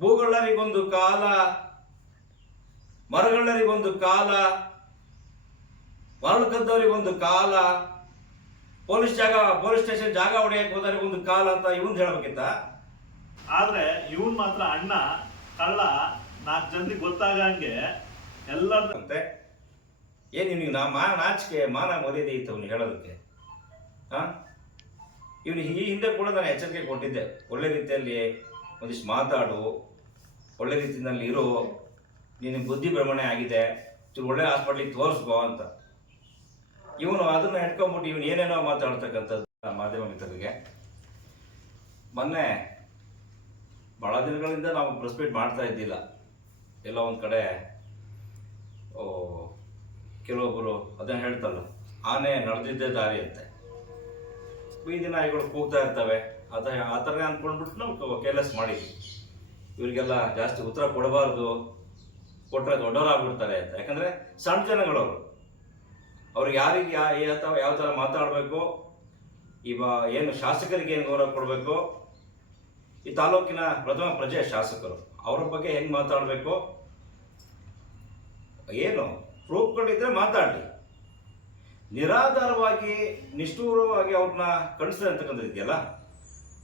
ಭೂಗಳ್ಳರಿಗೊಂದು ಕಾಲ ಮರಗಳ್ಳರಿಗೊಂದು ಕಾಲ ಮರಳು ಕದ್ದವರಿಗೊಂದು ಕಾಲ ಪೊಲೀಸ್ ಜಾಗ ಪೊಲೀಸ್ ಸ್ಟೇಷನ್ ಜಾಗ ಹೊಡೆಯಕ್ಕೆ ಹೋದವರಿಗೊಂದು ಕಾಲ ಅಂತ ಇವನ್ ಹೇಳ್ಬೇಕಿತ್ತ? ಆದ್ರೆ ಇವನ್ ಮಾತ್ರ ಅಣ್ಣ ಕಳ್ಳ ನಾಲ್ಕು ಜನರಿಗೆ ಗೊತ್ತಾಗಂಗೆ ಎಲ್ಲದಂತೆ ಏ ಏನ್ ನಿನಗೆ ನಾ ಮಾ ನಾಚಿಕೆ ಮಾನ ಮರ್ಯಾದೆ ಇತ್ತು ಅವ್ನು ಹೇಳೋದಕ್ಕೆ? ಹಾ ಇವನು ಈ ಹಿಂದೆ ಕೂಡ ನಾನು ಎಚ್ಚರಿಕೆ ಕೊಟ್ಟಿದ್ದೆ. ಒಳ್ಳೆ ರೀತಿಯಲ್ಲಿ ಒಂದಿಷ್ಟು ಮಾತಾಡು. ಒಳ್ಳೆ ರೀತಿಯಲ್ಲಿ ಇರು. ನಿನಗೆ ಬುದ್ಧಿ ಭ್ರಮಣೆ ಆಗಿದೆ. ಚೂರು ಒಳ್ಳೆ ಹಾಸ್ಪಿಟ್ಲಿಗೆ ತೋರಿಸ್ಕೋ ಅಂತ. ಇವನು ಅದನ್ನು ಇಟ್ಕೊಂಡ್ಬಿಟ್ಟು ಇವನು ಏನೇನೋ ಮಾತಾಡ್ತಕ್ಕಂಥದ್ದು ಮಾಧ್ಯಮ ಮಿತ್ರರಿಗೆ. ಮೊನ್ನೆ ಭಾಳ ದಿನಗಳಿಂದ ನಾವು ಪ್ರೆಸ್ ಮೀಟ್ ಮಾಡ್ತಾ ಇದ್ದಿಲ್ಲ. ಎಲ್ಲ ಒಂದು ಕಡೆ ಕೆಲವೊಬ್ಬರು ಅದನ್ನು ಹೇಳ್ತಲ್ಲ ಆನೆ ನಡೆದಿದ್ದೇ ದಾರಿ ಅಂತೆ. ಬೀದಿ ನಾಯಿಗಳು ಕೂಗ್ತಾ ಇರ್ತವೆ. ಅದ ಆ ಥರನೇ ಅಂದ್ಕೊಂಡ್ಬಿಟ್ಟು ನಾವು ಕೇರ್ಲೆಸ್ ಮಾಡಿದ್ವಿ. ಇವರಿಗೆಲ್ಲ ಜಾಸ್ತಿ ಉತ್ತರ ಕೊಡಬಾರ್ದು ಕೊಟ್ಟರೆ ದೊಡ್ಡವರಾಗ್ಬಿಡ್ತಾರೆ ಅಂತ. ಯಾಕಂದರೆ ಸಣ್ಣ ಜನಗಳವರು ಅವ್ರಿಗೆ ಯಾರಿಗೆ ಯಾವ ಯಾವ ಥರ ಮಾತಾಡಬೇಕು ಇವ ಏನು ಶಾಸಕರಿಗೆ ಏನು ಗೌರವ ಕೊಡಬೇಕು, ಈ ತಾಲೂಕಿನ ಪ್ರಥಮ ಪ್ರಜೆ ಶಾಸಕರು, ಅವ್ರ ಬಗ್ಗೆ ಹೆಂಗೆ ಮಾತಾಡಬೇಕು, ಏನು ಪ್ರೂಫ್ಗಳಿದ್ರೆ ಮಾತಾಡಲಿ. ನಿರಾಧಾರವಾಗಿ, ನಿಷ್ಠೂರವಾಗಿ ಅವ್ರನ್ನ ಕಳಿಸ್ತಾರೆ ಅಂತಕ್ಕಂಥದ್ದು ಇದೆಯಲ್ಲ,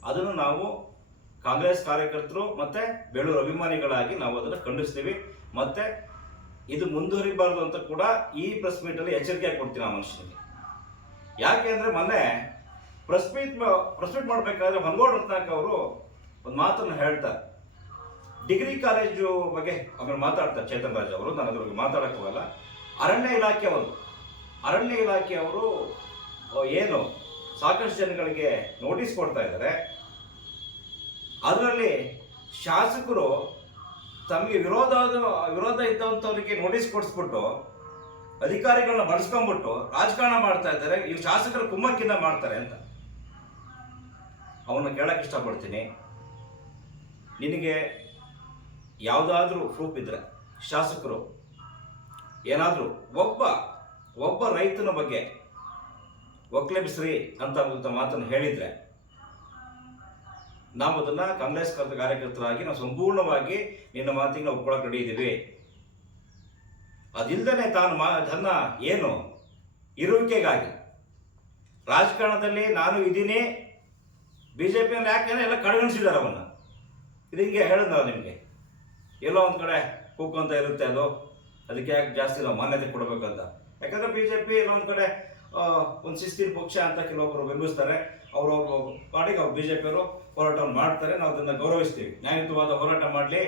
ಅದನ್ನು ನಾವು ಕಾಂಗ್ರೆಸ್ ಕಾರ್ಯಕರ್ತರು ಮತ್ತೆ ಬೇಳೂರು ಅಭಿಮಾನಿಗಳಾಗಿ ನಾವು ಅದನ್ನು ಖಂಡಿಸ್ತೀವಿ. ಮತ್ತೆ ಇದು ಮುಂದುವರಿಬಾರದು ಅಂತ ಕೂಡ ಈ ಪ್ರೆಸ್ ಮೀಟಲ್ಲಿ ಎಚ್ಚರಿಕೆ ಕೊಡ್ತೀನಿ ಆ ಮನುಷ್ಯನಿಗೆ. ಯಾಕೆ ಅಂದರೆ ಮೊನ್ನೆ ಪ್ರೆಸ್ ಮೀಟ್ ಪ್ರೆಸ್ ಮೀಟ್ ಮಾಡಬೇಕಾದ್ರೆ ಹೊನ್ಗೋಡ್ ರತ್ನಾಕ್ ಅವರು ಒಂದು ಮಾತನ್ನು ಹೇಳ್ತಾರೆ. ಡಿಗ್ರಿ ಕಾಲೇಜು ಬಗ್ಗೆ ಆಮೇಲೆ ಮಾತಾಡ್ತಾರೆ ಚೇತನ್ ರಾಜ್ ಅವರು, ನಾನು ಅದ್ರ ಬಗ್ಗೆ ಮಾತಾಡಕ್ಕೆ ಹೋಗಲ್ಲ. ಅರಣ್ಯ ಇಲಾಖೆಯವರು ಅರಣ್ಯ ಇಲಾಖೆ ಅವರು ಏನು ಸಾಕಷ್ಟು ಜನಗಳಿಗೆ ನೋಟಿಸ್ ಕೊಡ್ತಾ ಇದ್ದಾರೆ. ಅದರಲ್ಲಿ ಶಾಸಕರು ತಮಗೆ ವಿರೋಧ ವಿರೋಧ ಇದ್ದಂಥವ್ರಿಗೆ ನೋಟಿಸ್ ಕೊಡಿಸ್ಬಿಟ್ಟು, ಅಧಿಕಾರಿಗಳನ್ನ ಬಳಸ್ಕೊಂಡ್ಬಿಟ್ಟು ರಾಜಕಾರಣ ಮಾಡ್ತಾ ಇದ್ದಾರೆ ಇವು ಶಾಸಕರು ಕುಮ್ಮಕ್ಕಿಂದ ಮಾಡ್ತಾರೆ ಅಂತ. ಅವನ್ನ ಕೇಳಕ್ಕೆ ಇಷ್ಟಪಡ್ತೀನಿ. ನಿನಗೆ ಯಾವುದಾದ್ರೂ ಪ್ರೂಫ್ ಇದ್ರೆ, ಶಾಸಕರು, ಏನಾದರೂ ಒಬ್ಬ ಒಬ್ಬ ರೈತನ ಬಗ್ಗೆ ಒಕ್ಲೆಬ್ಸ್ರಿ ಅಂತ ಮಾತನ್ನು ಹೇಳಿದ್ರೆ ನಾವು ಅದನ್ನ ಕಾಂಗ್ರೆಸ್ ಕರ್ತ- ಕಾರ್ಯಕರ್ತರಾಗಿ ನಾವು ಸಂಪೂರ್ಣವಾಗಿ ನಿನ್ನ ಮಾತಿಗೆ ನಾವು ರೆಡಿ ಇದ್ದೀವಿ ತಾನು ಮಾ, ತನ್ನ ಏನು ಇರುವಿಕೆಗಾಗಿ ರಾಜಕಾರಣದಲ್ಲಿ ನಾನು ಇದ್ದೀನಿ ಬಿ ಜೆ ಪಿಯನ್ನು ಯಾಕೆ ಎಲ್ಲ ಕಡೆಗಣಿಸಿದ್ದಾರೆ ಅವನ್ನ. ಇದು ಹಿಂಗೆ ನಾವು ನಿಮಗೆ. ಎಲ್ಲೋ ಒಂದು ಕಡೆ ಕೂಕೊಂತ ಇರುತ್ತೆ ಅದು. ಅದಕ್ಕೆ ಯಾಕೆ ಜಾಸ್ತಿ ನಾವು ಮಾನ್ಯತೆ ಕೊಡಬೇಕಂತ. ಯಾಕಂದ್ರೆ ಬಿ ಜೆ ಪಿ ಎಲ್ಲ ಒಂದು ಕಡೆ ಒಂದು ಶಿಸ್ತಿನ ಪಕ್ಷ ಅಂತ ಕೆಲವೊಬ್ಬರು ಬೆಂಬಲಿಸ್ತಾರೆ. ಅವರ ಪಾಡಿಗೆ ಅವ್ರು ಬಿ ಜೆ ಪಿಯವರು ಹೋರಾಟವನ್ನು ಮಾಡ್ತಾರೆ. ನಾವು ಅದನ್ನು ಗೌರವಿಸ್ತೀವಿ. ನ್ಯಾಯಯುತವಾದ ಹೋರಾಟ ಮಾಡಲಿ.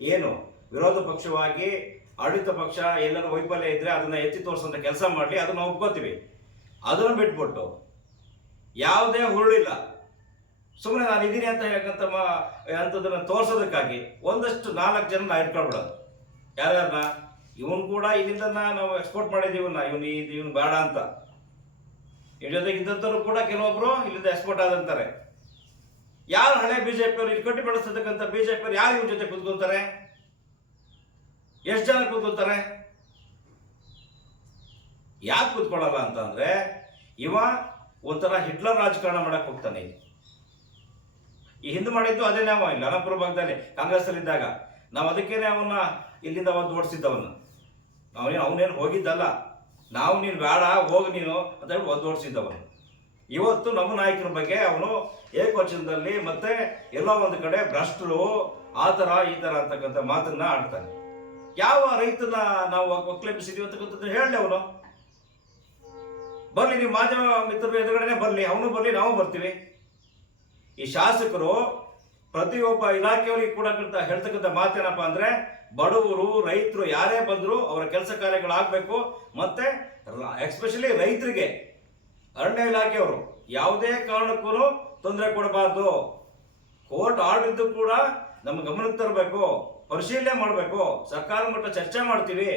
ಏನು? ವಿರೋಧ ಪಕ್ಷವಾಗಿ, ಆಡಳಿತ ಪಕ್ಷ, ಎಲ್ಲರೂ ವೈಫಲ್ಯ ಇದ್ರೆ ಅದನ್ನ ಎತ್ತಿ ತೋರಿಸೋಂಥ ಕೆಲಸ ಮಾಡಲಿ. ಅದನ್ನು ಒಪ್ಕೋತೀವಿ. ಅದನ್ನು ಬಿಟ್ಬಿಟ್ಟು ಯಾವುದೇ ಹುರುಳಿಲ್ಲ. ಸುಮ್ಮನೆ ನಾನು ಇದ್ದೀನಿ ಅಂತ ಹೇಳಕ್ಕಂತ ಅಂಥದ್ದನ್ನು ತೋರಿಸೋದಕ್ಕಾಗಿ ಒಂದಷ್ಟು ನಾಲ್ಕು ಜನ ನಾ ಇಟ್ಕೊಳ್ಬಿಡೋದು ಯಾರ್ಯಾರನ್ನ ಇವನು ಕೂಡ ಇಲ್ಲಿಂದ ನಾವು ಎಕ್ಸ್ಪೋರ್ಟ್ ಮಾಡಿದ್ದೀವನ್ನ ಇವನು ಇವನು ಬೇಡ ಅಂತ. ಜೊತೆಗೆ ಇದ್ದಂಥವ್ರು ಕೂಡ ಕೆಲವೊಬ್ರು ಇಲ್ಲಿಂದ ಎಕ್ಸ್ಪೋರ್ಟ್ ಆದಂತಾರೆ. ಯಾರು ಹಳೆ ಬಿಜೆಪಿ ಅವರು ಇಲ್ಲಿ ಕಟ್ಟಿ ಬೆಳೆಸ್ತಕ್ಕಂಥ ಬಿಜೆಪಿ ಅವರು ಯಾರು ಇವ್ರ ಜೊತೆ ಕೂತ್ಕೊಳ್ತಾರೆ ಎಷ್ಟು ಜನ ಕೂತ್ಕೊಳ್ತಾರೆ ಯಾಕೆ ಕೂತ್ಕೊಳ್ಳಲ್ಲ ಅಂತ ಅಂದ್ರೆ, ಇವ ಒಂಥರ ಹಿಟ್ಲರ್ ರಾಜಕಾರಣ ಮಾಡಕ್ ಹೋಗ್ತಾನೆ. ಈ ಹಿಂದೆ ಮಾಡಿದ್ದು ಅದೇ ನಾವು ಇಲ್ಲಿ ಅನಪುರ ಭಾಗದಲ್ಲಿ ಕಾಂಗ್ರೆಸ್ ಅಲ್ಲಿ ಇದ್ದಾಗ ನಾವು ಅದಕ್ಕೇನೆ ಅವನ್ನ ಇಲ್ಲಿಂದ ಒಂದು ಓಡಿಸಿದ್ದವನ್ನ. ಅವನೇನು ಅವನೇನು ಹೋಗಿದ್ದಲ್ಲ. ನಾವು ನೀನು ಬೇಡ, ಹೋಗಿ ನೀನು ಅಂತ ಹೇಳಿ ಒದ್ದೋಡಿಸಿದ್ದವನು. ಇವತ್ತು ನಮ್ಮ ನಾಯಕನ ಬಗ್ಗೆ ಅವನು ಏಕವಚನದಲ್ಲಿ ಮತ್ತೆ ಎಲ್ಲೋ ಒಂದು ಕಡೆ ಭ್ರಷ್ಟರು ಆ ಥರ ಈ ಥರ ಅಂತಕ್ಕಂಥ ಮಾತನ್ನ ಆಡ್ತಾನೆ. ಯಾವ ರೈತನ ನಾವು ಒಕ್ಲೆಬ್ಬಿಸಿದೀವಿ ಅಂತಕ್ಕಂಥದ್ದು ಹೇಳಲಿ ಅವನು. ಬರ್ಲಿ ನೀವು ಮಾಧ್ಯಮ ಮಿತ್ರರು ಎದುರುಗಡೆನೆ ಬರ್ಲಿ, ಅವನು ಬರ್ಲಿ, ನಾವು ಬರ್ತೀವಿ. ಈ ಶಾಸಕರು ಪ್ರತಿಯೊಬ್ಬ ಇಲಾಖೆಯವರಿಗೆ ಕೂಡ ಹೇಳ್ತಕ್ಕಂಥ ಮಾತೇನಪ್ಪ ಅಂದ್ರೆ ಬಡವರು, ರೈತರು ಯಾರೇ ಬಂದ್ರು ಅವರ ಕೆಲಸ ಕಾರ್ಯಗಳಾಗಬೇಕು. ಮತ್ತೆ ಎಕ್ಸ್ಪೆಷಲಿ ರೈತರಿಗೆ, ಅರಣ್ಯ ಇಲಾಖೆಯವರು ಯಾವುದೇ ಕಾರಣಕ್ಕೂ ತೊಂದರೆ ಕೊಡಬಾರ್ದು. ಕೋರ್ಟ್ ಆರ್ಡರ್ ಇದ್ದು ಕೂಡ ನಮ್ಮ ಗಮನಕ್ಕೆ ತರಬೇಕು, ಪರಿಶೀಲನೆ ಮಾಡಬೇಕು. ಸರ್ಕಾರ ಮಟ್ಟ ಚರ್ಚೆ ಮಾಡ್ತೀವಿ.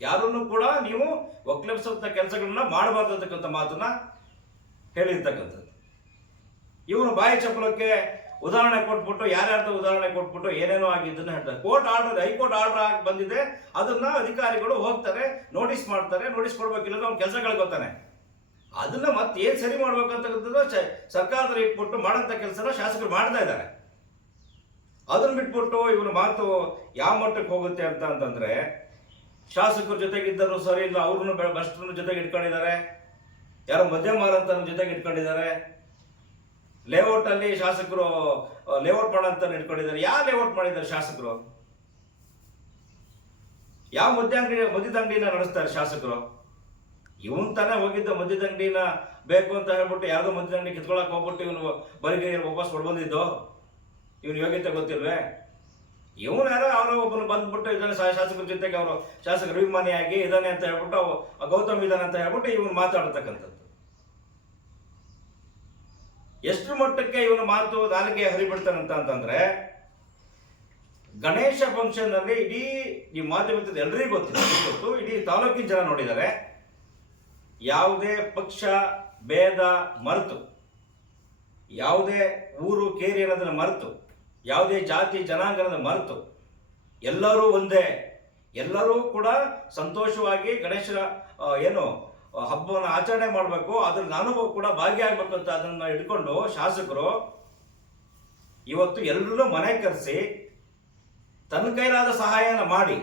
ಯಾರನ್ನು ಕೂಡ ನೀವು ಒಕ್ಲೆಬ್ಸಂತ ಕೆಲಸಗಳನ್ನ ಮಾಡಬಾರ್ದು ಅಂತಕ್ಕಂಥ ಮಾತನ್ನ ಹೇಳಿರ್ತಕ್ಕಂಥದ್ದು. ಇವನು ಬಾಯಿ ಚಪ್ಪಲಕ್ಕೆ ಉದಾಹರಣೆ ಕೊಟ್ಬಿಟ್ಟು, ಯಾರ್ಯಾರ್ದು ಉದಾಹರಣೆ ಕೊಟ್ಬಿಟ್ಟು ಏನೇನೋ ಆಗಿದ್ದನ್ನು ಹೇಳ್ತಾರೆ. ಕೋರ್ಟ್ ಆರ್ಡರ್ ಹೈಕೋರ್ಟ್ ಆರ್ಡರ್ ಆಗಿ ಬಂದಿದೆ. ಅದನ್ನ ಅಧಿಕಾರಿಗಳು ಹೋಗ್ತಾರೆ ನೋಟಿಸ್ ಮಾಡ್ತಾರೆ ನೋಟಿಸ್ ಕೊಡ್ಬೇಕಿಲ್ಲ ಅವ್ನ ಕೆಲಸ ಕಳ್ಕೊತಾನೆ ಅದನ್ನ ಮತ್ತೆ ಏನು ಸರಿ ಮಾಡ್ಬೇಕಂತಕ್ಕಂಥದ್ದು ಸರ್ಕಾರದಲ್ಲಿ ಇಟ್ಬಿಟ್ಟು ಮಾಡೋಂಥ ಕೆಲಸನ ಶಾಸಕರು ಮಾಡ್ತಾ ಇದ್ದಾರೆ. ಅದನ್ನ ಬಿಟ್ಬಿಟ್ಟು ಇವನ ಮಾತು ಯಾವ ಮಟ್ಟಕ್ಕೆ ಹೋಗುತ್ತೆ ಅಂತ ಅಂತಂದ್ರೆ, ಶಾಸಕರ ಜೊತೆಗಿದ್ದರೂ ಸರಿ ಇಲ್ಲ, ಅವ್ರನ್ನ ಭ್ರಷ್ಟರನ್ನ ಜೊತೆಗೆ ಇಟ್ಕೊಂಡಿದ್ದಾರೆ. ಯಾರೋ ಮದ್ಯ ಮಾರಂತ ಜೊತೆಗೆ ಇಟ್ಕೊಂಡಿದ್ದಾರೆ. ಲೇಔಟ್ ಅಲ್ಲಿ ಶಾಸಕರು ಲೇಔಟ್ ಮಾಡಂತ ಇಟ್ಕೊಂಡಿದ್ದಾರೆ ಯಾವ ಲೇಔಟ್ ಮಾಡಿದ್ದಾರೆ ಶಾಸಕರು? ಯಾವ ಮದ್ಯ ಮದ್ಯದಂಗಡಿನ ಮದ್ಯದ ನಡೆಸ್ತಾರೆ ಶಾಸಕರು? ಇವನ್ ತಾನೇ ಹೋಗಿದ್ದ ಮದ್ಯದಂಗಡಿನ ಬೇಕು ಅಂತ ಹೇಳ್ಬಿಟ್ಟು ಯಾವ್ದೋ ಮದ್ಯದಂಗಡಿ ಕಿತ್ಕೊಳಕ್ ಹೋಗ್ಬಿಟ್ಟು ಇವನು ಬರಿಗೆ ವಾಪಸ್ ಹೊಡ್ಬಂದಿದ್ದು ಇವನ್ ಯೋಗ್ಯತೆ ಗೊತ್ತಿಲ್ವೇ? ಇವನು ಯಾರೋ ಅವರ ಒಬ್ಬನು ಬಂದ್ಬಿಟ್ಟು ಇದನ್ನ ಶಾಸಕರ ಜೊತೆಗೆ ಅವರು ಶಾಸಕ ಅಭಿಮಾನಿಯಾಗಿ ಇದಾನೆ ಅಂತ ಹೇಳ್ಬಿಟ್ಟು ಗೌತಮ್ ಇದಾನೆ ಅಂತ ಹೇಳ್ಬಿಟ್ಟು ಇವನು ಮಾತಾಡ್ತಕ್ಕಂಥದ್ದು. ಎಷ್ಟು ಮಟ್ಟಕ್ಕೆ ಇವನ ಮಾತು ನಾಲಿಗೆ ಹರಿಬಿಡ್ತಾನಂತ ಅಂತಂದ್ರೆ, ಗಣೇಶ ಫಂಕ್ಷನ್ ಅಲ್ಲಿ ಇಡೀ ಈ ಮಾಧ್ಯಮದ ಎಲ್ರಿಗೂ ಗೊತ್ತಿದೆ ಗೊತ್ತು. ಇಡೀ ತಾಲೂಕಿನ ಜನ ನೋಡಿದ್ದಾರೆ. ಯಾವುದೇ ಪಕ್ಷ, ಭೇದ, ಮರೆತು. ಯಾವುದೇ ಊರು, ಕೇರಿ ಅನ್ನೋದನ್ನ ಮರೆತು. ಯಾವುದೇ ಜಾತಿ ಜನಾಂಗನ ಮರೆತು. ಎಲ್ಲರೂ ಒಂದೇ. ಎಲ್ಲರೂ ಕೂಡ ಸಂತೋಷವಾಗಿ ಗಣೇಶನ ಏನು ಹಬ್ಬವನ್ನು ಆಚರಣೆ ಮಾಡಬೇಕು ಅದ್ರ ನಾನು ಕೂಡ ಭಾಗಿಯಾಗಬೇಕು ಅಂತ ಅದನ್ನ ಇಟ್ಕೊಂಡು ಶಾಸಕರು ಇವತ್ತು ಎಲ್ಲರೂ ಮನೆ ಕರೆಸಿ ತನ್ನ ಕೈಲಾದ ಸಹಾಯನ ಮಾಡಿ.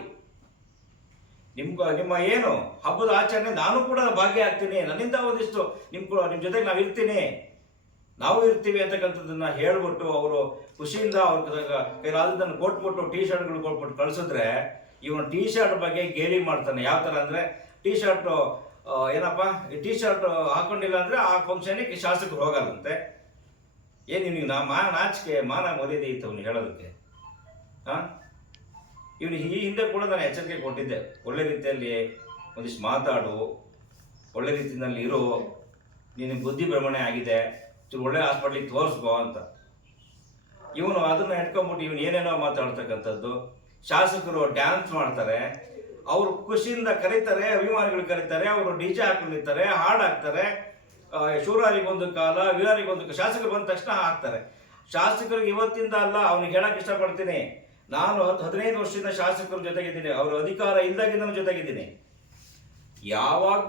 ನಿಮ್ ನಿಮ್ಮ ಏನು ಹಬ್ಬದ ಆಚರಣೆ ನಾನು ಕೂಡ ಭಾಗಿಯಾಗ್ತೀನಿ ನನ್ನಿಂದ ಒಂದಿಷ್ಟು ನಿಮ್ ಕೂಡ, ನಿಮ್ ಜೊತೆಗೆ ನಾವು ಇರ್ತೀನಿ, ನಾವು ಇರ್ತೀವಿ ಅಂತಕ್ಕಂಥದ್ದನ್ನ ಹೇಳ್ಬಿಟ್ಟು ಅವರು ಖುಷಿಯಿಂದ ಅವ್ರ ಕೈಲಾದದನ್ನು ಕೊಟ್ಬಿಟ್ಟು ಟೀ ಶರ್ಟ್ಗಳು ಕೊಟ್ಬಿಟ್ಟು ಕಳ್ಸಿದ್ರೆ, ಇವನು ಟೀ ಶರ್ಟ್ ಬಗ್ಗೆ ಗೇಲಿ ಮಾಡ್ತಾನೆ. ಯಾವ ಥರ ಅಂದರೆ ಟೀ ಶರ್ಟ್ ಏನಪ್ಪ ಟೀ ಶರ್ಟ್ ಹಾಕೊಂಡಿಲ್ಲ ಅಂದರೆ ಆ ಫಂಕ್ಷನಿಗೆ ಶಾಸಕರು ಹೋಗಲ್ಲಂತೆ. ಏನು ನಿನಗೆ ನಾ ಮಾ ನಾಚಿಕೆ, ಮಾನ ಮರ್ಯಾದೆ ಇತ್ತು ಅವನು ಹೇಳೋದಕ್ಕೆ? ಹಾಂ ಇವನು ಈ ಹಿಂದೆ ಕೂಡ ನಾನು ಎಚ್ಚರಿಕೆ ಕೊಟ್ಟಿದ್ದೆ. ಒಳ್ಳೆ ರೀತಿಯಲ್ಲಿ ಒಂದಿಷ್ಟು ಮಾತಾಡು, ಒಳ್ಳೆ ರೀತಿಯಲ್ಲಿ ಇರು, ನಿನಗೆ ಬುದ್ಧಿ ಭ್ರಮಣೆ ಆಗಿದೆ ಚೂರು ಒಳ್ಳೆ ಹಾಸ್ಪಿಟ್ಲಿಗೆ ತೋರಿಸ್ಕೋ ಅಂತ. ಇವನು ಅದನ್ನ ಇಟ್ಕೊಂಬಿಟ್ಟು ಇವನು ಏನೇನೋ ಮಾತಾಡ್ತಕ್ಕಂಥದ್ದು. ಶಾಸಕರು ಡ್ಯಾನ್ಸ್ ಮಾಡ್ತಾರೆ. ಅವರು ಖುಷಿಯಿಂದ ಕರೀತಾರೆ, ಅಭಿಮಾನಿಗಳು ಕರೀತಾರೆ, ಅವರು ಡಿ ಜೆ ಹಾಕೊಂಡಿರ್ತಾರೆ, ಹಾಡು ಹಾಕ್ತಾರೆ. ಶೂರಾರಿಗೆ ಒಂದು ಕಾಲ, ವೀರಾರಿಗೊಂದು. ಶಾಸಕರು ಬಂದ ತಕ್ಷಣ ಹಾಕ್ತಾರೆ. ಶಾಸಕರಿಗೆ ಇವತ್ತಿಂದ ಅಲ್ಲ, ಅವ್ನಿಗೆ ಹೇಳಕ್ಕೆ ಇಷ್ಟಪಡ್ತೀನಿ. ನಾನು ಹತ್ತು ಹದಿನೈದು ವರ್ಷದಿಂದ ಶಾಸಕರ ಜೊತೆಗಿದ್ದೀನಿ, ಅವ್ರ ಅಧಿಕಾರ ಇಲ್ದಾಗಿಂದ ಜೊತೆಗಿದ್ದೀನಿ. ಯಾವಾಗ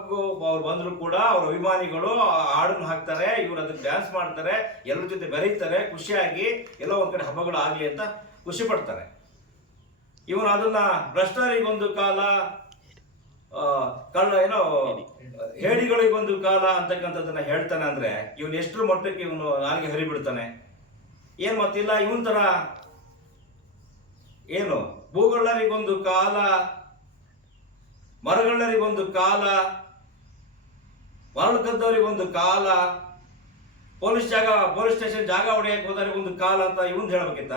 ಅವ್ರು ಬಂದರೂ ಕೂಡ ಅವ್ರ ಅಭಿಮಾನಿಗಳು ಹಾಡನ್ನು ಹಾಕ್ತಾರೆ, ಇವ್ರು ಅದಕ್ಕೆ ಡ್ಯಾನ್ಸ್ ಮಾಡ್ತಾರೆ, ಎಲ್ಲರ ಜೊತೆ ಬೆರೀತಾರೆ, ಖುಷಿಯಾಗಿ, ಎಲ್ಲೋ ಒಂದು ಕಡೆ ಹಬ್ಬಗಳು ಆಗಲಿ ಅಂತ ಖುಷಿ ಪಡ್ತಾರೆ. ಇವನು ಅದನ್ನ ಭ್ರಷ್ಟರಿಗೊಂದು ಕಾಲ ಕಳ್ಳ ಏನೋ ಹೇಳಿಗಳಿಗೊಂದು ಕಾಲ ಅಂತಕ್ಕಂಥದ್ದನ್ನ ಹೇಳ್ತಾನೆ ಅಂದ್ರೆ ಇವನು ಎಷ್ಟರ ಮಟ್ಟಕ್ಕೆ ಇವನು ನಾಲ್ಗೆ ಹರಿಬಿಡ್ತಾನೆ. ಏನ್ ಮತ್ತಿಲ್ಲ ಇವನ್ ತರ ಏನು, ಭೂಗಳ್ಳರಿಗೊಂದು ಕಾಲ, ಮರಗಳ್ಳರಿಗೊಂದು ಕಾಲ, ಮರಳು ಕಾಲ, ಪೊಲೀಸ್ ಜಾಗ, ಪೊಲೀಸ್ ಸ್ಟೇಷನ್ ಜಾಗ ಹೊಡೆಯಕ್ಕೆ ಒಂದು ಕಾಲ ಅಂತ ಇವನ್ ಹೇಳ್ಬೇಕಿತ್ತ?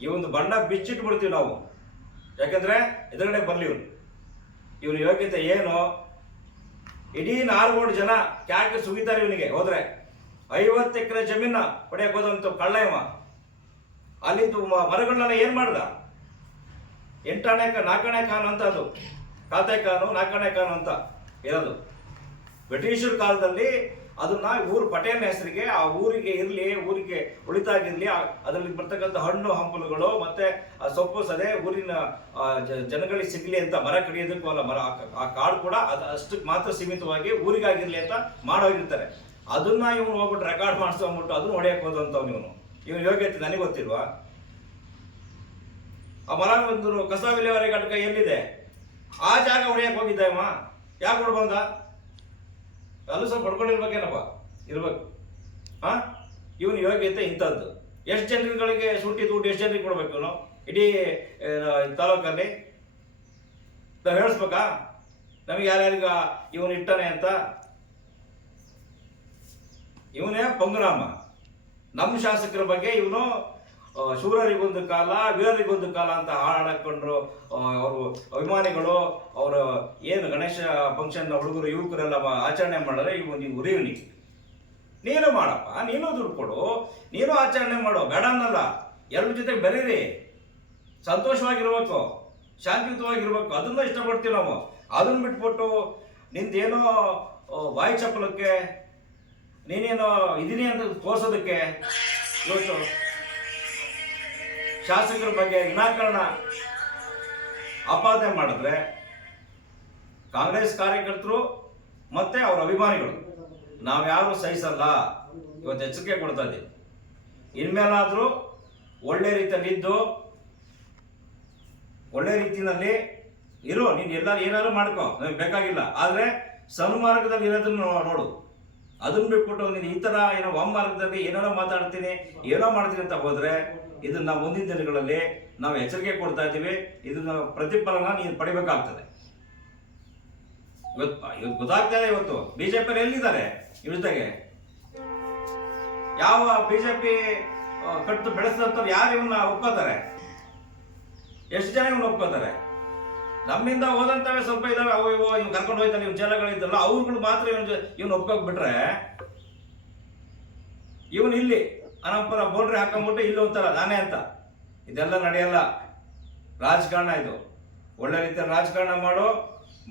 ಇವೊಂದು ಬಣ್ಣ ಬಿಚ್ಚಿಟ್ಟು ಬಿಡ್ತೀವಿ ನಾವು. ಯಾಕೆಂದ್ರೆ ಎದುರುಗಡೆ ಬರಲಿ ಇವನು. ಇವನ ಯೋಗ್ಯತೆ ಏನು? ಇಡೀ ನಾಲ್ಗೋಡು ಜನ ಕ್ಯಾಕೆ ಸುಗಿತಾರೆ ಇವನಿಗೆ. ಹೋದ್ರೆ ಐವತ್ತು ಎಕರೆ ಜಮೀನ ಪಡೆಯಕ್ಕೆ ಹೋದಂತ ಕಳ್ಳ ಇವ ಅಲ್ಲಿಂದು ಮ- ಮರಗಳನ್ನೆಲ್ಲ ಏನ್ ಮಾಡ್ದ? ಎಂಟಾಣೆ ಕಾ ನಾಲ್ಕಣೆ ಕಾನು ಅಂತ ಅದು. ಖಾತೆ ಕಾನು ನಾಲ್ಕಣೆ ಕಾನು ಅಂತ ಇರೋದು. ಬ್ರಿಟಿಷರ ಕಾಲದಲ್ಲಿ ಅದನ್ನ ಊರು ಪಟೇಲ್ನ ಹೆಸರಿಗೆ, ಆ ಊರಿಗೆ ಇರಲಿ, ಊರಿಗೆ ಉಳಿತಾಗಿರ್ಲಿ ಅದರಲ್ಲಿ ಬರ್ತಕ್ಕಂತ ಹಣ್ಣು ಹಂಪಲುಗಳು ಮತ್ತೆ ಸೊಪ್ಪು ಸದೆ ಊರಿನ ಜನಗಳಿಗೆ ಸಿಗಲಿ ಅಂತ ಮರ ಕಡಿಯೋದಕ್ಕೂ ಅಲ್ಲ, ಮರ, ಆ- ಕಾಡು ಕೂಡ ಅದು ಅಷ್ಟಕ್ಕೆ ಮಾತ್ರ ಸೀಮಿತವಾಗಿ ಊರಿಗಾಗಿರ್ಲಿ ಅಂತ ಮಾಡೋಗಿರ್ತಾರೆ. ಅದನ್ನ ಇವನು ಹೋಗ್ಬಿಟ್ಟು ರೆಕಾರ್ಡ್ ಮಾಡಿಸ್ಕೊಂಡ್ಬಿಟ್ಟು ಅದನ್ನ ಹೊಡೆಯಕ್ಕೆ ಹೋದಂತವ್ನು ಇವನು. ಇವನು ಯೋಗ್ಯತೆ ನನಗೆ ಗೊತ್ತಿಲ್ವಾ? ಆ ಮರ ಒಂದು ಕಸ ವಿಲೇವಾರಿ ಘಟಕ ಎಲ್ಲಿದೆ? ಆ ಜಾಗ ಹೊಡೆಯಕ್ಕೆ ಹೋಗಿದ್ದ ಇವ? ಯಾಕೆ ಹೊಡ್ಬಂದ? ಅಲ್ಲೂ ಸ್ವಲ್ಪ ಹೊಡ್ಕೊಂಡಿರ್ಬೇಕೇನಪ್ಪ ಇರ್ಬೇಕು. ಹಾ ಇವನು ಯೋಗ್ಯತೆ ಇಂಥದ್ದು. ಎಷ್ಟು ಜನಗಳಿಗೆ ಸುಟ್ಟಿ ದುಡ್ಡು, ಎಷ್ಟು ಜನರಿಗೆ ಕೊಡ್ಬೇಕು ನಾವು ಇಡೀ ತಾಲೂಕಲ್ಲಿ? ನಾವು ಹೇಳಿಸ್ಬೇಕಾ? ನಮಗೆ ಯಾರ್ಯಾರಿಗ ಇವನು ಇಟ್ಟಾನೆ ಅಂತ? ಇವನೇ ಪಂಗುರಾಮ. ನಮ್ಮ ಶಾಸಕರ ಬಗ್ಗೆ ಇವನು ಶೂರರಿಗೊಂದು ಕಾಲ, ವೀರರಿಗೊಂದು ಕಾಲ ಅಂತ ಹಾಡಾಕೊಂಡ್ರು ಅವರು ಅಭಿಮಾನಿಗಳು, ಅವರ ಏನು ಗಣೇಶ ಫಂಕ್ಷನ್ ಹುಡುಗರು ಯುವಕರೆಲ್ಲ ಆಚರಣೆ ಮಾಡಿದ್ರೆ ಇವು ನೀವು ಉರಿಯುನಿ. ನೀನು ಮಾಡಪ್ಪ, ನೀನು ದುಡ್ಡು ಕೊಡು, ನೀನು ಆಚರಣೆ ಮಾಡು, ಬೇಡ ಅನ್ನಲ್ಲ ಎಲ್ಲರ ಜೊತೆ ಬೆರೀರಿ. ಸಂತೋಷವಾಗಿರ್ಬೇಕು, ಶಾಂತಿಯುತವಾಗಿರ್ಬೇಕು, ಅದನ್ನ ಇಷ್ಟಪಡ್ತೀವಿ ನಾವು. ಅದನ್ನ ಬಿಟ್ಬಿಟ್ಟು ನಿಂದೇನೋ ಬಾಯಿ ಚಪ್ಪಲಕ್ಕೆ, ನೀನೇನೋ ಇದೀನಿ ಅಂತ ತೋರ್ಸೋದಕ್ಕೆ ಇವತ್ತು ಶಾಸಕರ ಬಗ್ಗೆ ವಿನಾಕಾರಣ ಅಪಾದನೆ ಮಾಡಿದ್ರೆ ಕಾಂಗ್ರೆಸ್ ಕಾರ್ಯಕರ್ತರು ಮತ್ತೆ ಅವರ ಅಭಿಮಾನಿಗಳು. ನಾವ್ಯಾರು ಸಹಿಸಲ್ಲ. ಇವತ್ತು ಎಚ್ಚರಿಕೆ ಕೊಡ್ತಾ ಇದ್ದೀವಿ ಇನ್ಮೇಲಾದರೂ ಒಳ್ಳೆ ರೀತಿಯಲ್ಲಿ ಇದ್ದು ಒಳ್ಳೆ ರೀತಿಯಲ್ಲಿ ಇರೋ, ನೀನು ಎಲ್ಲ ಏನಾದ್ರು ಮಾಡ್ಕೋ, ನಮಗೆ ಬೇಕಾಗಿಲ್ಲ. ಆದರೆ ಸನ್ಮಾರ್ಗದಲ್ಲಿ ಇರೋದನ್ನ ನೋಡು. ಅದನ್ನ ಬಿಟ್ಬಿಟ್ಟು ನೀನು ಈ ಥರ ಏನೋ ಮಾರ್ಗದಲ್ಲಿ ಏನೇನೋ ಮಾತಾಡ್ತೀನಿ, ಏನೋ ಮಾಡ್ತೀನಿ ಅಂತ ಹೋದ್ರೆ ಇದನ್ನ ಮುಂದಿನ ದಿನಗಳಲ್ಲಿ ನಾವು ಎಚ್ಚರಿಕೆ ಕೊಡ್ತಾ ಇದ್ದೀವಿ. ಇದನ್ನ ಪ್ರತಿಫಲನ ನೀನು ಪಡಿಬೇಕಾಗ್ತದೆ. ಇವತ್ತು ಇವತ್ತು ಗೊತ್ತಾಗ್ತಾ ಇದೆ ಇವತ್ತು. ಬಿಜೆಪಿ ಎಲ್ಲಿದ್ದಾರೆ? ಇವ್ರ ಜೊತೆಗೆ. ಯಾವ ಬಿಜೆಪಿ ಕಟ್ಟು ಬೆಳೆಸಿದಂಥವ್ರು ಯಾರು ಇವನ್ನ ಒಪ್ಕೋತಾರೆ? ಎಷ್ಟು ಜನ ಇವನ್ನ ಒಪ್ಕೋತಾರೆ? ನಮ್ಮಿಂದ ಹೋದಂತವೇ ಸ್ವಲ್ಪ ಇದಾವೆ. ಅವು ಇವು ಇವ್ ಕರ್ಕೊಂಡು ಹೋಯ್ತಾನೆ ಇವ್ ಜಲಗಳಿದ್ದಲ್ಲ, ಅವ್ರುಗಳು ಮಾತ್ರ ಇವನ್ ಇವನ್ ಒಪ್ಕೋಗ್ಬಿಟ್ರೆ ಇವನು ಇವನ್ ಇಲ್ಲಿ ಅನಂತರ ಬೋರ್ಡ್ರಿ ಹಾಕೊಂಡ್ಬಿಟ್ಟು ಇಲ್ಲಿ ಒಂಥರ, ನಾನೇ ಅಂತ. ಇದೆಲ್ಲ ನಡೆಯಲ್ಲ. ರಾಜಕಾರಣ ಇದು. ಒಳ್ಳೆ ರೀತಿಯ ರಾಜಕಾರಣ ಮಾಡು,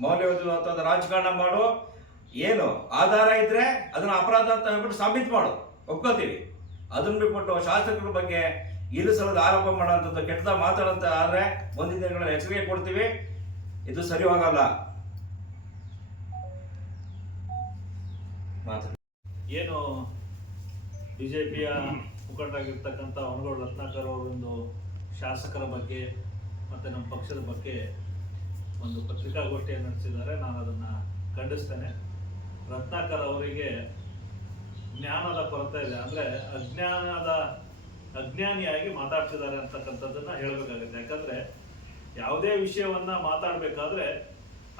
ಮೌಲ್ಯಯುತವಾದ ರಾಜಕಾರಣ ಮಾಡು. ಏನು? ಆಧಾರ ಇದ್ರೆ ಅದನ್ನ ಅಪರಾಧ ಅಂತ ಹೇಳ್ಬಿಟ್ಟು ಸಾಬೀತು ಮಾಡು. ಒಪ್ಕೋತೀವಿ. ಅದನ್ನ ಬಿಟ್ಬಿಟ್ಟು ಶಾಸಕರ ಬಗ್ಗೆ ಇಳಿಸಲದ ಆರೋಪ ಮಾಡೋಂಥದ್ದು ಕೆಟ್ಟದ ಮಾತಾಡೋಂಥ ಆದ್ರೆ ಮುಂದಿನ ದಿನಗಳಲ್ಲಿ ಎಚ್ಚರಿಕೆ ಕೊಡ್ತೀವಿ. ಇದು ಸರಿ ಹೋಗಲ್ಲ. ಏನು? ಬಿಜೆಪಿಯ ಮುಖಂಡರಾಗಿರ್ತಕ್ಕಂಥ ಹೊನಗೋಡು ರತ್ನಾಕರ್ ಅವರೊಂದು ಶಾಸಕರ ಬಗ್ಗೆ ಮತ್ತು ನಮ್ಮ ಪಕ್ಷದ ಬಗ್ಗೆ ಒಂದು ಪತ್ರಿಕಾಗೋಷ್ಠಿಯನ್ನು ನಡೆಸಿದ್ದಾರೆ. ನಾನು ಅದನ್ನು ಖಂಡಿಸ್ತೇನೆ. ರತ್ನಾಕರ್ ಅವರಿಗೆ ಜ್ಞಾನದ ಕೊರತೆ ಇದೆ. ಅಂದರೆ ಅಜ್ಞಾನದ ಅಜ್ಞಾನಿಯಾಗಿ ಮಾತಾಡ್ತಿದ್ದಾರೆ ಅಂತಕ್ಕಂಥದ್ದನ್ನು ಹೇಳಬೇಕಾಗುತ್ತೆ. ಯಾಕಂದರೆ ಯಾವುದೇ ವಿಷಯವನ್ನು ಮಾತಾಡಬೇಕಾದ್ರೆ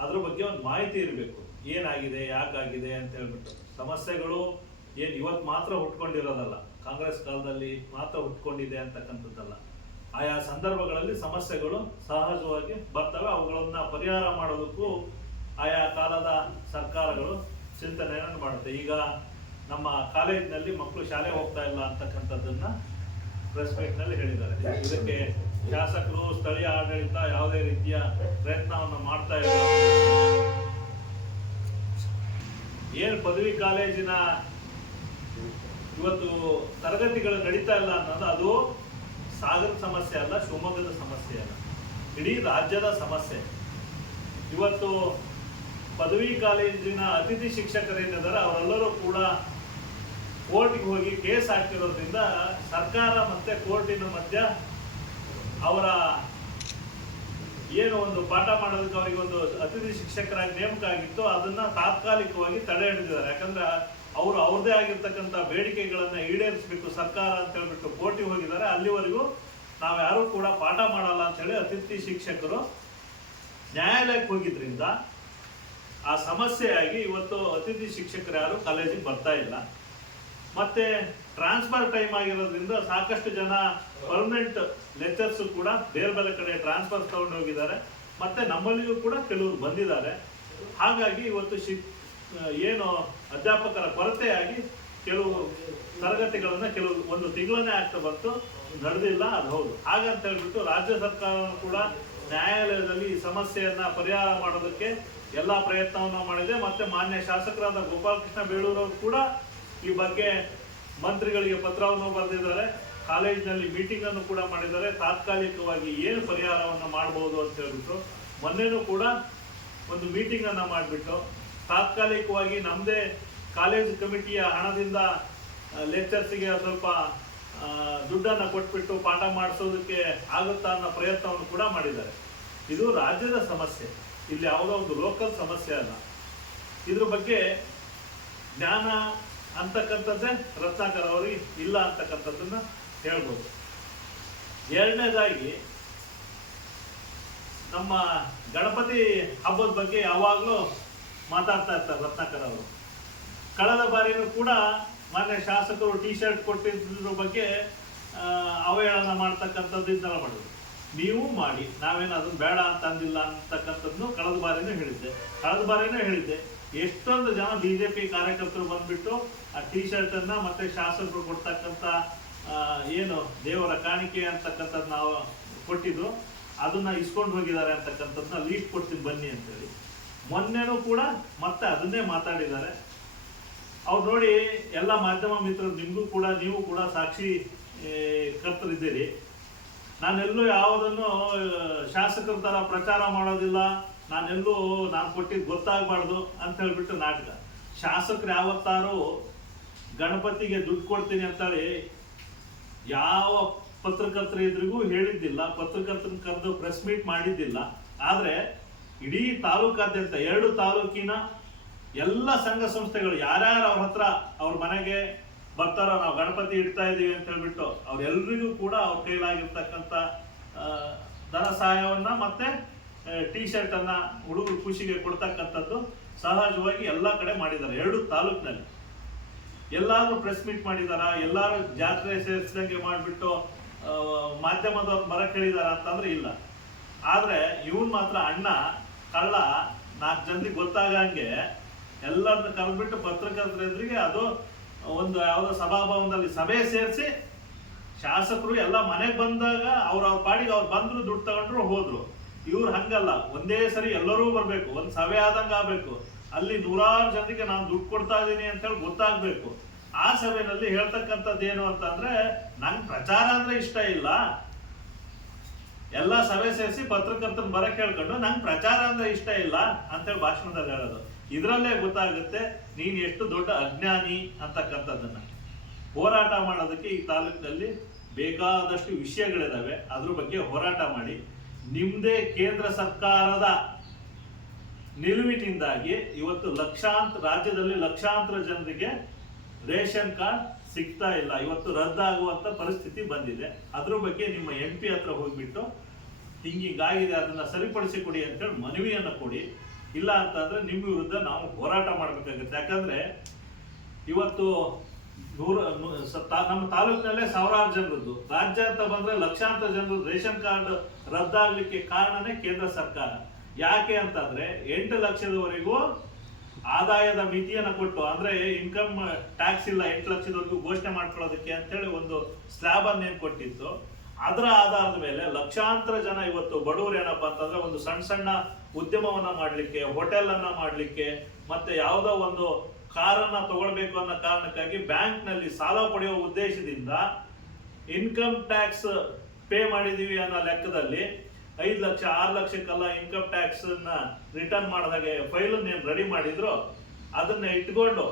ಅದ್ರ ಬಗ್ಗೆ ಒಂದು ಮಾಹಿತಿ ಇರಬೇಕು. ಏನಾಗಿದೆ, ಯಾಕಾಗಿದೆ ಅಂತ ಹೇಳ್ಬಿಟ್ಟು. ಸಮಸ್ಯೆಗಳು ಏನ್ ಇವತ್ತು ಮಾತ್ರ ಹುಟ್ಕೊಂಡಿರೋದಲ್ಲ ಕಾಂಗ್ರೆಸ್ ಕಾಲದಲ್ಲಿ ಮಾತ್ರ ಹುಟ್ಕೊಂಡಿದೆ ಅಂತಕ್ಕಂಥದ್ದಲ್ಲ. ಆಯಾ ಸಂದರ್ಭಗಳಲ್ಲಿ ಸಮಸ್ಯೆಗಳು ಸಹಜವಾಗಿ ಬರ್ತವೆ. ಅವುಗಳನ್ನ ಪರಿಹಾರ ಮಾಡೋದಕ್ಕೂ ಆಯಾ ಕಾಲದ ಸರ್ಕಾರಗಳು ಚಿಂತನೆಯನ್ನು ಮಾಡುತ್ತೆ. ಈಗ ನಮ್ಮ ಕಾಲೇಜಿನಲ್ಲಿ ಮಕ್ಕಳು ಶಾಲೆ ಹೋಗ್ತಾ ಇಲ್ಲ ಅಂತಕ್ಕಂಥದ್ದನ್ನ ಪ್ರೆಸ್ನಲ್ಲಿ ಹೇಳಿದ್ದಾರೆ. ಇದಕ್ಕೆ ಶಾಸಕರು, ಸ್ಥಳೀಯ ಆಡಳಿತ ಯಾವುದೇ ರೀತಿಯ ಪ್ರಯತ್ನವನ್ನು ಮಾಡ್ತಾ ಇಲ್ಲ. ಏನು ಪದವಿ ಕಾಲೇಜಿನ ಇವತ್ತು ತರಗತಿಗಳು ನಡೀತಾ ಇಲ್ಲ ಅನ್ನೋದು ಅದು ಸಾಗರ ಸಮಸ್ಯೆ ಅಲ್ಲ, ಶಿವಮೊಗ್ಗದ ಸಮಸ್ಯೆ ಅಲ್ಲ. ಇಡೀ ರಾಜ್ಯದ ಸಮಸ್ಯೆ. ಇವತ್ತು ಪದವಿ ಕಾಲೇಜಿನ ಅತಿಥಿ ಶಿಕ್ಷಕರೇನಿದ್ದಾರೆ ಅವರೆಲ್ಲರೂ ಕೂಡ ಕೋರ್ಟಿಗೆ ಹೋಗಿ ಕೇಸ್ ಹಾಕಿರೋದ್ರಿಂದ ಸರ್ಕಾರ ಮತ್ತೆ ಕೋರ್ಟಿನ ಮಧ್ಯ ಅವರ ಏನು ಒಂದು ಪಾಠ ಮಾಡೋದಕ್ಕೆ ಅವರಿಗೆ ಒಂದು ಅತಿಥಿ ಶಿಕ್ಷಕರಾಗಿ ನೇಮಕ ಆಗಿತ್ತು, ಅದನ್ನ ತಾತ್ಕಾಲಿಕವಾಗಿ ತಡೆ ಹಿಡಿದಿದ್ದಾರೆ. ಯಾಕಂದ್ರೆ ಅವರು ಅವ್ರದೇ ಆಗಿರ್ತಕ್ಕಂಥ ಬೇಡಿಕೆಗಳನ್ನು ಈಡೇರಿಸಬೇಕು ಸರ್ಕಾರ ಅಂತ ಹೇಳ್ಬಿಟ್ಟು ಕೋರ್ಟಿಗೆ ಹೋಗಿದ್ದಾರೆ. ಅಲ್ಲಿವರೆಗೂ ನಾವು ಯಾರು ಕೂಡ ಪಾಠ ಮಾಡಲ್ಲ ಅಂತ ಹೇಳಿ ಅತಿಥಿ ಶಿಕ್ಷಕರು ನ್ಯಾಯಾಲಯಕ್ಕೆ ಹೋಗಿದ್ರಿಂದ ಆ ಸಮಸ್ಯೆಯಾಗಿ ಇವತ್ತು ಅತಿಥಿ ಶಿಕ್ಷಕರು ಯಾರು ಕಾಲೇಜಿಗೆ ಬರ್ತಾ ಇಲ್ಲ. ಮತ್ತೆ ಟ್ರಾನ್ಸ್ಫರ್ ಟೈಮ್ ಆಗಿರೋದ್ರಿಂದ ಸಾಕಷ್ಟು ಜನ ಪರ್ಮನೆಂಟ್ ಲೆಕ್ಚರ್ಸ್ ಕೂಡ ಬೇರೆ ಬೇರೆ ಕಡೆ ಟ್ರಾನ್ಸ್ಫರ್ ತಗೊಂಡು ಹೋಗಿದ್ದಾರೆ. ಮತ್ತೆ ನಮ್ಮಲ್ಲಿಯೂ ಕೂಡ ಕೆಲವರು ಬಂದಿದ್ದಾರೆ. ಹಾಗಾಗಿ ಇವತ್ತು ಶಿ ಏನು ಅಧ್ಯಾಪಕರ ಕೊರತೆಯಾಗಿ ಕೆಲವು ತರಗತಿಗಳನ್ನ ಕೆಲವು ಒಂದು ತಿಂಗಳನ್ನೇ ಆಗ್ತಾ ಬಂತು, ನಡೆದಿಲ್ಲ, ಅದು ಹೌದು. ಹಾಗಂತ ಹೇಳ್ಬಿಟ್ಟು ರಾಜ್ಯ ಸರ್ಕಾರ ಕೂಡ ನ್ಯಾಯಾಲಯದಲ್ಲಿ ಈ ಸಮಸ್ಯೆಯನ್ನ ಪರಿಹಾರ ಮಾಡೋದಕ್ಕೆ ಎಲ್ಲಾ ಪ್ರಯತ್ನವನ್ನು ಮಾಡಿದೆ. ಮತ್ತೆ ಮಾನ್ಯ ಶಾಸಕರಾದ ಗೋಪಾಲಕೃಷ್ಣ ಬೇಳೂರವರು ಕೂಡ ಈ ಬಗ್ಗೆ ಮಂತ್ರಿಗಳಿಗೆ ಪತ್ರವನ್ನು ಬರೆದಿದ್ದಾರೆ. ಕಾಲೇಜಿನಲ್ಲಿ ಮೀಟಿಂಗ್ ಅನ್ನು ಕೂಡ ಮಾಡಿದ್ದಾರೆ. ತಾತ್ಕಾಲಿಕವಾಗಿ ಏನು ಪರಿಹಾರವನ್ನು ಮಾಡಬಹುದು ಅಂತ ಹೇಳ್ಬಿಟ್ಟು ಮೊನ್ನೆನೂ ಕೂಡ ಒಂದು ಮೀಟಿಂಗ್ ಅನ್ನ ಮಾಡಿಬಿಟ್ಟು ತಾತ್ಕಾಲಿಕವಾಗಿ ನಮ್ಮದೇ ಕಾಲೇಜ್ ಕಮಿಟಿಯ ಹಣದಿಂದ ಲೆಕ್ಚರ್ಸ್ಗೆ ಸ್ವಲ್ಪ ದುಡ್ಡನ್ನು ಕೊಟ್ಬಿಟ್ಟು ಪಾಠ ಮಾಡಿಸೋದಕ್ಕೆ ಆಗುತ್ತಾ ಅನ್ನೋ ಪ್ರಯತ್ನವನ್ನು ಕೂಡ ಮಾಡಿದ್ದಾರೆ. ಇದು ರಾಜ್ಯದ ಸಮಸ್ಯೆ. ಇಲ್ಲಿ ಯಾವುದೋ ಒಂದು ಲೋಕಲ್ ಸಮಸ್ಯೆ ಅಲ್ಲ. ಇದ್ರ ಬಗ್ಗೆ ಜ್ಞಾನ ಅಂತಕ್ಕಂಥದ್ದೇ ರತ್ನಾಕರ್ ಅವರಿಗೆ ಇಲ್ಲ ಅಂತಕ್ಕಂಥದ್ದನ್ನ ಹೇಳ್ಬೋದು. ಎರಡನೇದಾಗಿ, ನಮ್ಮ ಗಣಪತಿ ಹಬ್ಬದ ಬಗ್ಗೆ ಯಾವಾಗಲೂ ಮಾತಾಡ್ತಾ ಇರ್ತಾರೆ ರತ್ನಾಕರ್ ಅವರು. ಕಳೆದ ಬಾರಿನೂ ಕೂಡ ಮಾನ್ಯ ಶಾಸಕರು ಟಿ ಶರ್ಟ್ ಕೊಟ್ಟಿದ್ರ ಬಗ್ಗೆ ಅವಹೇಳನ ಮಾಡ್ತಕ್ಕಂಥದ್ದು ಇದನ್ನೆಲ್ಲ ಮಾಡೋದು ನೀವು ಮಾಡಿ, ನಾವೇನು ಅದನ್ನ ಬೇಡ ಅಂತ ಅಂದಿಲ್ಲ ಅಂತಕ್ಕಂಥದ್ದು ಕಳೆದ ಬಾರಿನೂ ಹೇಳಿದ್ದೆ. ಕಳೆದ ಬಾರಿನೂ ಹೇಳಿದ್ದೆ. ಎಷ್ಟೊಂದು ಜನ ಬಿಜೆಪಿ ಕಾರ್ಯಕರ್ತರು ಬಂದ್ಬಿಟ್ಟು ಆ ಟಿ ಶರ್ಟ್ ಅನ್ನ ಮತ್ತೆ ಶಾಸಕರು ಕೊಡ್ತಕ್ಕಂಥ ಏನು ದೇವರ ಕಾಣಿಕೆ ಅಂತಕ್ಕಂಥದ್ದು ನಾವು ಕೊಟ್ಟಿದ್ದು, ಅದನ್ನ ಇಸ್ಕೊಂಡು ಹೋಗಿದ್ದಾರೆ ಅಂತಕ್ಕಂಥದ್ದನ್ನ ಲೀಸ್ಟ್ ಕೊಡ್ತೀನಿ ಬನ್ನಿ ಅಂತೇಳಿ. ಮೊನ್ನೆನೂ ಕೂಡ ಮತ್ತೆ ಅದನ್ನೇ ಮಾತಾಡಿದ್ದಾರೆ. ಅವ್ರು ನೋಡಿ ಎಲ್ಲ ಮಾಧ್ಯಮ ಮಿತ್ರರು ನಿಮಗೂ ಕೂಡ, ನೀವು ಕೂಡ ಸಾಕ್ಷಿ ಕರ್ತರಿದ್ದೀರಿ. ನಾನೆಲ್ಲೂ ಯಾವುದನ್ನು, ಶಾಸಕರ ತರ ಪ್ರಚಾರ ಮಾಡೋದಿಲ್ಲ. ನಾನೆಲ್ಲೂ ನಾನು ಕೊಟ್ಟಿದ್ದು ಗೊತ್ತಾಗಬಾರ್ದು ಅಂತ ಹೇಳಿಬಿಟ್ಟು ನಾಟಕ. ಶಾಸಕರು ಯಾವತ್ತಾರು ಗಣಪತಿಗೆ ದುಡ್ಡು ಕೊಡ್ತೀನಿ ಅಂತೇಳಿ ಯಾವ ಪತ್ರಕರ್ತರ ಎದುರಿಗೂ ಹೇಳಿದ್ದಿಲ್ಲ. ಪತ್ರಕರ್ತನ ಕರೆದು ಪ್ರೆಸ್ ಮೀಟ್ ಮಾಡಿದ್ದಿಲ್ಲ. ಆದ್ರೆ ಇಡೀ ತಾಲೂಕಾದ್ಯಂತ ಎರಡು ತಾಲೂಕಿನ ಎಲ್ಲ ಸಂಘ ಸಂಸ್ಥೆಗಳು ಯಾರ್ಯಾರು ಅವ್ರ ಹತ್ರ ಅವ್ರ ಮನೆಗೆ ಬರ್ತಾರೋ ನಾವು ಗಣಪತಿ ಇಡ್ತಾ ಇದೀವಿ ಅಂತ ಹೇಳ್ಬಿಟ್ಟು ಅವ್ರೆಲ್ರಿಗೂ ಕೂಡ ಅವ್ರ ಕೈಲಾಗಿರ್ತಕ್ಕಂಥ ಧನ ಸಹಾಯವನ್ನ ಮತ್ತೆ ಟಿ ಶರ್ಟ್ ಅನ್ನ ಹುಡುಗರು ಖುಷಿಗೆ ಕೊಡ್ತಕ್ಕಂಥದ್ದು ಸಹಜವಾಗಿ ಎಲ್ಲಾ ಕಡೆ ಮಾಡಿದ್ದಾರೆ, ಎರಡು ತಾಲೂಕಿನಲ್ಲಿ. ಎಲ್ಲಾರು ಪ್ರೆಸ್ ಮೀಟ್ ಮಾಡಿದಾರ, ಎಲ್ಲಾರು ಜಾತ್ರೆ ಸೇರಿಸಿದಂಗೆ ಮಾಡಿಬಿಟ್ಟು ಮಾಧ್ಯಮದವ್ರು ಬರಕ್ಕೆ ಕೇಳಿದಾರ ಅಂತಂದ್ರೆ ಇಲ್ಲ. ಆದ್ರೆ ಇವನ್ ಮಾತ್ರ ಅಣ್ಣ ಕಳ್ಳ ನಾಲ್ಕು ಜನರಿಗೆ ಗೊತ್ತಾಗಂಗೆ ಎಲ್ಲರನ್ನ ಕರೆದ್ಬಿಟ್ಟು ಪತ್ರಕರ್ತರ ಎದುರಿಗೆ ಅದು ಒಂದು ಯಾವುದೋ ಸಭಾಭವನದಲ್ಲಿ ಸಭೆ ಸೇರಿಸಿ ಶಾಸಕರು ಎಲ್ಲ ಮನೆಗೆ ಬಂದಾಗ ಅವ್ರ ಅವ್ರ ಪಾಡಿಗೆ ಅವ್ರು ಬಂದ್ರು ದುಡ್ಡು ತಗೊಂಡ್ರು ಹೋದ್ರು. ಇವ್ರು ಹಂಗಲ್ಲ, ಒಂದೇ ಸರಿ ಎಲ್ಲರೂ ಬರಬೇಕು, ಒಂದು ಸಭೆ ಆದಂಗ ಆಗಬೇಕು. ಅಲ್ಲಿ ನೂರಾರು ಜನರಿಗೆ ನಾನು ದುಡ್ಡು ಕೊಡ್ತಾ ಇದ್ದೀನಿ ಅಂತ ಹೇಳಿ ಗೊತ್ತಾಗ್ಬೇಕು. ಆ ಸಭೆಯಲ್ಲಿ ಹೇಳ್ತಕ್ಕಂಥದ್ದು ಏನು ಅಂತಂದ್ರೆ ನಂಗೆ ಪ್ರಚಾರ ಅಂದ್ರೆ ಇಷ್ಟ ಇಲ್ಲ. ಎಲ್ಲ ಸಭೆ ಸೇರಿಸಿ ಪತ್ರಕರ್ತನ ಬರ ಕೇಳ್ಕೊಂಡು ನಂಗೆ ಪ್ರಚಾರ ಅಂದ್ರೆ ಇಷ್ಟ ಇಲ್ಲ ಅಂತೇಳಿ ಭಾಷಣದಲ್ಲಿ ಹೇಳೋದು. ಇದರಲ್ಲೇ ಗೊತ್ತಾಗುತ್ತೆ ನೀನ್ ಎಷ್ಟು ದೊಡ್ಡ ಅಜ್ಞಾನಿ ಅಂತಕ್ಕಂಥದ್ದನ್ನ. ಹೋರಾಟ ಮಾಡೋದಕ್ಕೆ ಈ ತಾಲೂಕಿನಲ್ಲಿ ಬೇಕಾದಷ್ಟು ವಿಷಯಗಳಿದಾವೆ. ಅದ್ರ ಬಗ್ಗೆ ಹೋರಾಟ ಮಾಡಿ. ನಿಮ್ಮದೇ ಕೇಂದ್ರ ಸರ್ಕಾರದ ನಿಲುವಿನಿಂದಾಗಿ ಇವತ್ತು ಲಕ್ಷಾಂತರ, ರಾಜ್ಯದಲ್ಲಿ ಲಕ್ಷಾಂತರ ಜನರಿಗೆ ರೇಷನ್ ಕಾರ್ಡ್ ಸಿಗ್ತಾ ಇಲ್ಲ. ಇವತ್ತು ರದ್ದಾಗುವಂಥ ಪರಿಸ್ಥಿತಿ ಬಂದಿದೆ. ಅದ್ರ ಬಗ್ಗೆ ನಿಮ್ಮ ಎಂ ಪಿ ಹತ್ರ ಹೋಗ್ಬಿಟ್ಟು ಹಿಂಗಿಂಗಾಗಿದೆ, ಅದನ್ನ ಸರಿಪಡಿಸಿ ಕೊಡಿ ಅಂತೇಳಿ ಮನವಿಯನ್ನ ಕೊಡಿ. ಇಲ್ಲ ಅಂತಂದರೆ ನಿಮ್ಮ ವಿರುದ್ಧ ನಾವು ಹೋರಾಟ ಮಾಡಬೇಕಾಗುತ್ತೆ. ಯಾಕಂದ್ರೆ ಇವತ್ತು ನೂರ ನಮ್ಮ ತಾಲೂಕಿನಲ್ಲೇ ಸಾವಿರಾರು ಜನರದ್ದು. ರಾಜ್ಯ ಅಂತ ಬಂದ್ರೆ ಲಕ್ಷಾಂತರ ಜನರು ರೇಷನ್ ಕಾರ್ಡ್ ರದ್ದಾಗಲಿಕ್ಕೆ ಕಾರಣನೇ ಕೇಂದ್ರ ಸರ್ಕಾರ. ಯಾಕೆ ಅಂತಂದ್ರೆ ಎಂಟು ಲಕ್ಷದವರೆಗೂ ಆದಾಯದ ಮಿತಿಯನ್ನು ಕೊಟ್ಟು, ಅಂದ್ರೆ ಇನ್ಕಮ್ ಟ್ಯಾಕ್ಸ್ ಇಲ್ಲ ಎಂಟು ಲಕ್ಷದವರೆಗೂ ಘೋಷಣೆ ಮಾಡ್ಕೊಳ್ಳೋದಕ್ಕೆ ಅಂತೇಳಿ ಒಂದು ಸ್ಲ್ಯಾಬ್ ಅನ್ನ ಏನ್ ಕೊಟ್ಟಿತ್ತು, ಅದರ ಆಧಾರದ ಮೇಲೆ ಲಕ್ಷಾಂತರ ಜನ ಇವತ್ತು ಬಡವರು ಏನಪ್ಪಾ ಅಂತಂದ್ರೆ ಒಂದು ಸಣ್ಣ ಸಣ್ಣ ಉದ್ಯಮವನ್ನ ಮಾಡಲಿಕ್ಕೆ ಹೋಟೆಲ್ ಅನ್ನ ಮಾಡಲಿಕ್ಕೆ, ಮತ್ತೆ ಯಾವುದೋ ಒಂದು ಕಾರನ್ನ ತಗೊಳ್ಬೇಕು ಅನ್ನೋ ಕಾರಣಕ್ಕಾಗಿ ಬ್ಯಾಂಕ್ನಲ್ಲಿ ಸಾಲ ಪಡೆಯುವ ಉದ್ದೇಶದಿಂದ ಇನ್ಕಮ್ ಟ್ಯಾಕ್ಸ್ ಪೇ ಮಾಡಿದೀವಿ ಅನ್ನೋ ಲೆಕ್ಕದಲ್ಲಿ ಐದು ಲಕ್ಷ, ಆರು ಲಕ್ಷಕ್ಕೆಲ್ಲ ಇನ್ಕಮ್ ಟ್ಯಾಕ್ಸ್ ರಿಟರ್ನ್ ಮಾಡಿದಾಗೆ ಫೈಲ್ ಏನ್ ರೆಡಿ ಮಾಡಿದ್ರು, ಅದನ್ನ ಇಟ್ಕೊಂಡು,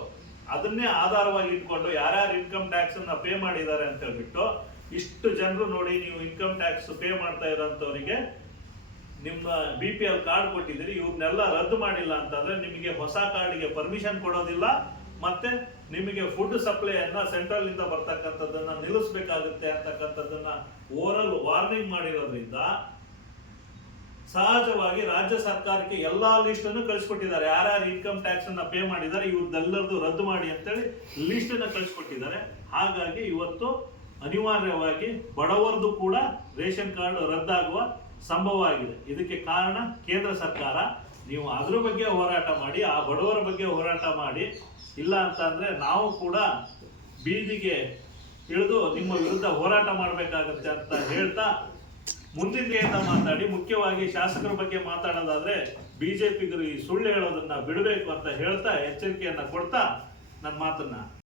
ಅದನ್ನೇ ಆಧಾರವಾಗಿ ಇಟ್ಕೊಂಡು ಯಾರ್ಯಾರು ಇನ್ಕಮ್ ಟ್ಯಾಕ್ಸ್ ಅನ್ನ ಪೇ ಮಾಡಿದ್ದಾರೆ ಅಂತ ಹೇಳ್ಬಿಟ್ಟು, ಇಷ್ಟು ಜನರು ನೋಡಿ ನೀವು ಇನ್ಕಮ್ ಟ್ಯಾಕ್ಸ್ ಪೇ ಮಾಡ್ತಾ ಇರೋಂಥವ್ರಿಗೆ ನಿಮ್ಮ ಬಿ ಪಿ ಎಲ್ ಕಾರ್ಡ್ ಕೊಟ್ಟಿದ್ದೀರಿ ಇವ್ರನ್ನೆಲ್ಲ ರದ್ದು ಮಾಡಿಲ್ಲ ಅಂತಂದ್ರೆ ನಿಮಗೆ ಹೊಸ ಕಾರ್ಡ್ಗೆ ಪರ್ಮಿಷನ್ ಕೊಡೋದಿಲ್ಲ, ಮತ್ತೆ ನಿಮಗೆ ಫುಡ್ ಸಪ್ಲೈಯನ್ನ ಸೆಂಟ್ರಲ್ ಇಂದ ಬರ್ತಕ್ಕಂಥದ್ದನ್ನ ನಿಲ್ಲಿಸಬೇಕಾಗುತ್ತೆ ಅಂತಕ್ಕಂಥದ್ದನ್ನ ಓರಲ್ ವಾರ್ನಿಂಗ್ ಮಾಡಿರೋದ್ರಿಂದ ಸಹಜವಾಗಿ ರಾಜ್ಯ ಸರ್ಕಾರಕ್ಕೆ ಎಲ್ಲಾ ಲಿಸ್ಟ್ ಅನ್ನು ಕಳಿಸ್ಕೊಟ್ಟಿದ್ದಾರೆ. ಯಾರ್ಯಾರು ಇನ್ಕಮ್ ಟ್ಯಾಕ್ಸ್ ಅನ್ನ ಪೇ ಮಾಡಿದ್ದಾರೆ ಇವ್ರದ್ದೆಲ್ಲರದು ರದ್ದು ಮಾಡಿ ಅಂತೇಳಿ ಲಿಸ್ಟ್ ಅನ್ನ ಕಳಿಸ್ಕೊಟ್ಟಿದ್ದಾರೆ. ಹಾಗಾಗಿ ಇವತ್ತು ಅನಿವಾರ್ಯವಾಗಿ ಬಡವರದು ಕೂಡ ರೇಷನ್ ಕಾರ್ಡ್ ರದ್ದಾಗುವ ಸಂಭವ ಆಗಿದೆ. ಇದಕ್ಕೆ ಕಾರಣ ಕೇಂದ್ರ ಸರ್ಕಾರ, ನೀವು ಅದ್ರ ಬಗ್ಗೆ ಹೋರಾಟ ಮಾಡಿ, ಆ ಬಡವರ ಬಗ್ಗೆ ಹೋರಾಟ ಮಾಡಿ. ಇಲ್ಲ ಅಂತಂದ್ರೆ ನಾವು ಕೂಡ ಬೀದಿಗೆ ಇಳಿದು ನಿಮ್ಮ ವಿರುದ್ಧ ಹೋರಾಟ ಮಾಡಬೇಕಾಗತ್ತೆ ಅಂತ ಹೇಳ್ತಾ ಮುಂದಿನ ಮಾತಾಡಿ ಮುಖ್ಯವಾಗಿ ಶಾಸಕರ ಬಗ್ಗೆ ಮಾತಾಡೋದಾದ್ರೆ ಬಿಜೆಪಿಗರು ಈ ಸುಳ್ಳು ಹೇಳೋದನ್ನ ಬಿಡಬೇಕು ಅಂತ ಹೇಳ್ತಾ ಎಚ್ಚರಿಕೆಯನ್ನ ಕೊಡ್ತಾ ನನ್ನ ಮಾತನ್ನ